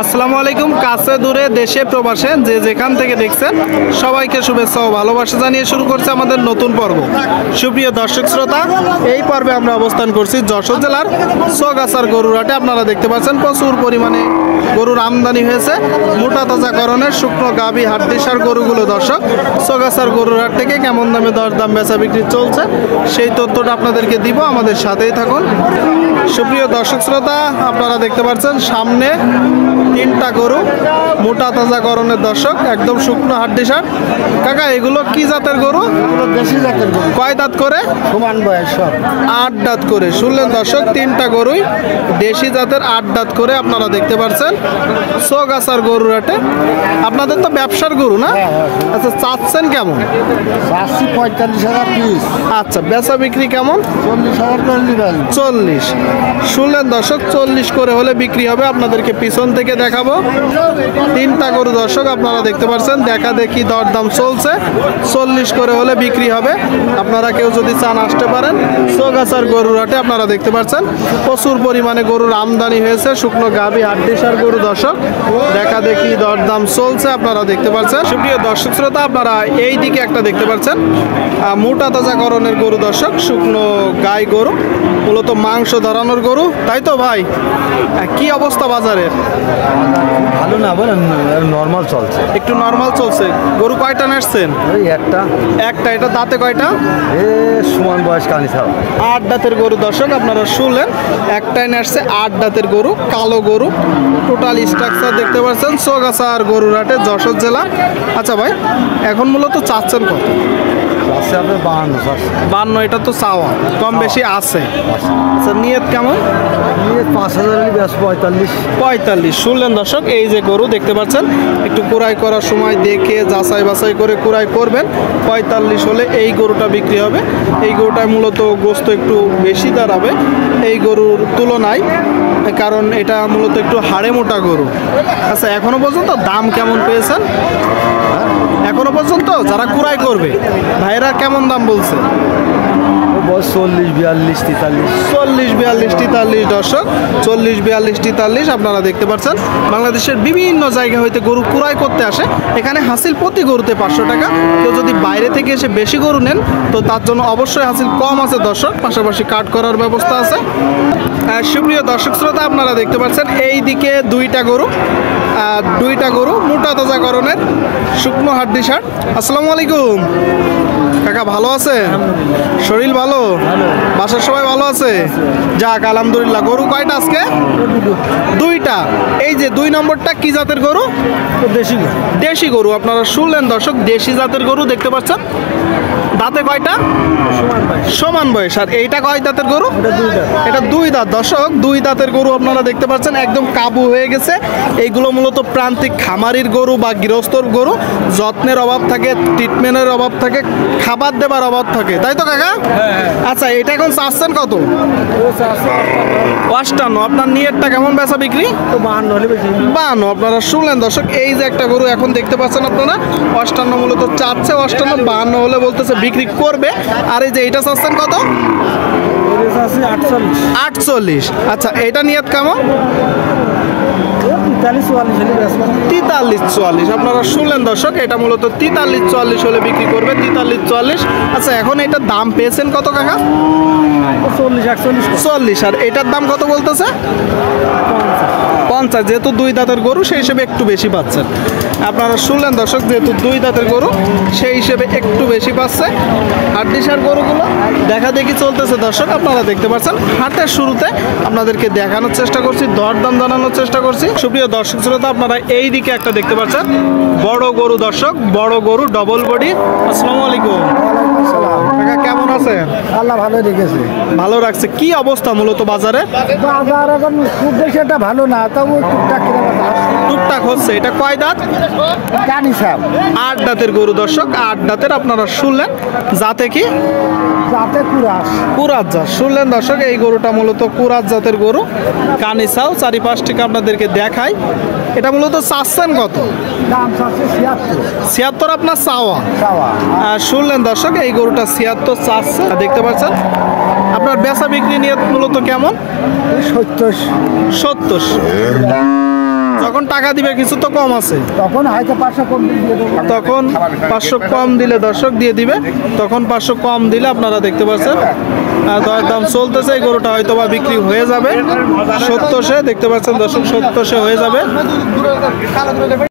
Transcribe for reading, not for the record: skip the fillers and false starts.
আসসালামু আলাইকুম। কাছে দূরে দেশে প্রবাসে যে যেখান থেকে দেখছেন সবাইকে শুভেচ্ছা ও ভালোবাসা জানিয়ে শুরু করছে আমাদের নতুন পর্ব। সুপ্রিয় দর্শক শ্রোতা, এই পর্বে আমরা অবস্থান করছি যশোর জেলার চৌগাছার গরুর হাটে। আপনারা দেখতে পাচ্ছেন প্রচুর পরিমাণে গরুর আমদানি হয়েছে। মোটা তাজাকরণের শুকনো গাভী হাড্ডিসার গরুগুলো দর্শক চৌগাছার গরুর হাট থেকে কেমন দামে দরদাম বেচা বিক্রি চলছে সেই তথ্যটা আপনাদেরকে দিব, আমাদের সাথেই থাকুন। সুপ্রিয় দর্শক শ্রোতা, আপনারা দেখতে পাচ্ছেন সামনে তিনটা গরু মোটা তাজাকরণের দর্শক, একদম শুকনো হাড্ডিসার। কাকা, এগুলো কি জাতের গরু? দেশি জাতের গরু। কয় দাঁত করে? সমান বয়স সব 8 দাঁত করে। শুনলেন দর্শক, তিনটা গরুই দেশি জাতের 8 দাঁত করে আপনারা দেখতে পাচ্ছেন চৌগাছার গরুর হাটে। আপনাদের তো ব্যবসার গরু না? আচ্ছা, চাচ্ছেন কেমন? 45,000 পিস। আচ্ছা, বেচা বিক্রি কেমন? 40,000 করে নিবেন। 40। শুনলেন দর্শক, 40 করে হলে বিক্রি হবে। আপনাদেরকে পিছন থেকে দেখাবো তিনটা গরু দর্শক, আপনারা দেখতে পাচ্ছেন দেখা দেখি দরদাম চলছে। 40 করে হলে বিক্রি হবে। আপনারা কেউ যদি চান আসতে পারেন চৌগাছার গরুর হাটে। আপনারা দেখতে পাচ্ছেন প্রচুর পরিমাণে গরুর আমদানি হয়েছে, শুকনো গাভী হাড্ডিসার গরু দর্শক, দেখা দেখি দরদাম চলছে। আপনারা দেখতে পাচ্ছেন সুপ্রিয় দর্শক শ্রোতা, আপনারা এই দিকে একটা দেখতে পাচ্ছেন মোটা তাজাকরণের গরু দর্শক, শুকনো গাই গরু, মূলত মাংস ধরানোর গরু, তাই তো ভাই? কি অবস্থা বাজারের? ভালো না বলেন, নর্মাল চলছে। একটু নর্মাল চলছে। গরু কয়টা নাচছেন? ওই একটা। এটা দাঁতে কয়টা? সমান বয়স কানি সব 8 দাঁতের গরু দর্শক, আপনারা শুনলেন। একটাই নাচছে 8 দাঁতের গরু, কালো গরু। টোটাল স্ট্রাকচার দেখতে পাচ্ছেন চৌগাছার গরুর হাটে, যশোর জেলা। আচ্ছা ভাই, এখন মূলত চাচ্ছেন কত? 52। এটা তো চাওয়া, কম বেশি আছে। আচ্ছা, নিয়ত কেমন? 5,000 45। শুনলেন দর্শক, এই যে গরু দেখতে পাচ্ছেন, একটু কুড়াই করার সময় দেখে যাচাই বাছাই করে কুড়াই করবেন। 45 হলে এই গরুটা বিক্রি হবে। এই গরুটায় মূলত গোস্ত একটু বেশি দাঁড়াবে এই গরুর তুলনায়, কারণ এটা মূলত একটু হাড়ে মোটা গরু। আচ্ছা, এখনো পর্যন্ত দাম কেমন পেয়েছেন? এখনো পর্যন্ত যারা কুড়াই করবে ভাইরা কেমন দাম বলছে? 40, 42, 43। 40, 42, 43 দর্শক, 40, 42, 43 আপনারা দেখতে পাচ্ছেন। বাংলাদেশের বিভিন্ন জায়গা হইতে গরু কুড়াই করতে আসে এখানে। হাসিল প্রতি গরুতে 500 টাকা। কেউ যদি বাইরে থেকে এসে বেশি গরু নেন তো তার জন্য অবশ্যই হাসিল কম আছে দর্শক, পাশাপাশি কাট করার ব্যবস্থা আছে। সুপ্রিয় দর্শক শ্রোতা, আপনারা দেখতে পাচ্ছেন এই দিকে দুইটা গরু মোটা তাজাকরণের শুকনো হাড্ডিসার। আসসালামু আলাইকুম কাকা, ভালো আছেন? শরীর ভালো? বাসার সবাই ভালো আছে? যাক, আলহামদুলিল্লাহ। গরু কয়টা আজকে? দুইটা। এই যে 2 নম্বরটা কি জাতের গরু? দেশি গরু। আপনারা শুনলেন দর্শক, দেশি জাতের গরু দেখতে পাচ্ছেন। দাঁতে কয়টা? সমান বয়স। আর এইটা কয় দাঁতের গরু? এটা 2 দাঁত দর্শক, 2 দাঁতের গরু আপনারা দেখতে পাচ্ছেন, একদম কাবু হয়ে গেছে। এইগুলো মূলত প্রান্তিক খামারির গরু বা গৃহস্থর গরু। যত্নের অভাব থাকে, ট্রিটমেন্টের অভাব থাকে, খাবার দেবার অভাব থাকে, তাই তো কাকা? আচ্ছা, এটা এখন চাচ্ছেন কত? 58। আপনার নিয়তটা কেমন বেচা বিক্রি? 52। আপনারা শুনলেন দর্শক, এই যে একটা গরু এখন দেখতে পাচ্ছেন আপনারা, 58 মূলত চাচ্ছে। 58, 52 হলে বলতেছে বিক্রি করবে। আর এই যে এটা চাচ্ছেন কত? 48। আচ্ছা, এটা নিয়ত কেমন? 43-44। আপনারা শুনলেন দর্শক, এটা মূলত 43-44 হলে বিক্রি করবে। 43-44। আচ্ছা, এখন এটার দাম পেয়েছেন কত কাকা? 40। আর এটার দাম কত বলতেছে? 50। যেহেতু 2 দাঁতের গরু সেই হিসেবে একটু বেশি পাচ্ছেন। আপনারা শুনলেন দর্শক, যেহেতু 2 দাঁতের গরু সেই হিসেবে একটু বেশি পাচ্ছে। হাড্ডিসার গরুগুলো দেখা দেখি চলতেছে দর্শক, আপনারা দেখতে পাচ্ছেন। হাটের শুরুতে আপনাদেরকে দেখানোর চেষ্টা করছি, দরদাম জানানোর চেষ্টা করছি। সুপ্রিয় দর্শক শ্রোতা, আপনারা এই দিকে একটা দেখতে পাচ্ছেন বড় গরু দর্শক, বড় গরু, ডবল বডি। আসসালামু আলাইকুম কাকা, কেমন আছেন? আল্লাহ ভালো রেখেছে। ভালো রাখছে। কি অবস্থা মূলত বাজারে? বাজার এখন খুব বেশি একটা ভালো না, তবু টুকটাক হচ্ছে। এটা কয় দাঁত? কানি সাপ 8 দাঁতের গরু দর্শক, 8 দাঁতের। আপনারা শুনলেন জাতে কি? জাতে কুরাজ জাত। শুনলেন দর্শক, এই গরুটা মূলত কুরাজ জাতের গরু, কানিসাও। চারিপাশটিকে আপনাদেরকে দেখাই। এটা মূলত চাচ্ছেন কত? দাম চাচ্ছে 76। আপনার চাওয়া। শুনলেন দর্শক, এই গরুটা 76 চাচ্ছে, দেখতে পাচ্ছেন। আপনার বেচা বিক্রি নিয়ে মূলত কেমন? 70। যখন টাকা দিবে কিছু তো কম আছে, তখন হয়তো 500 কম দিয়ে দেবো। তখন 500 কম দিলে দর্শক দিয়ে দিবে, তখন 500 কম দিলে আপনারা দেখতে পাচ্ছেন দর দাম চলতেছে। এই গরুটা হয়তো বা বিক্রি হয়ে যাবে 700, দেখতে পাচ্ছেন দর্শক 700 হয়ে যাবে।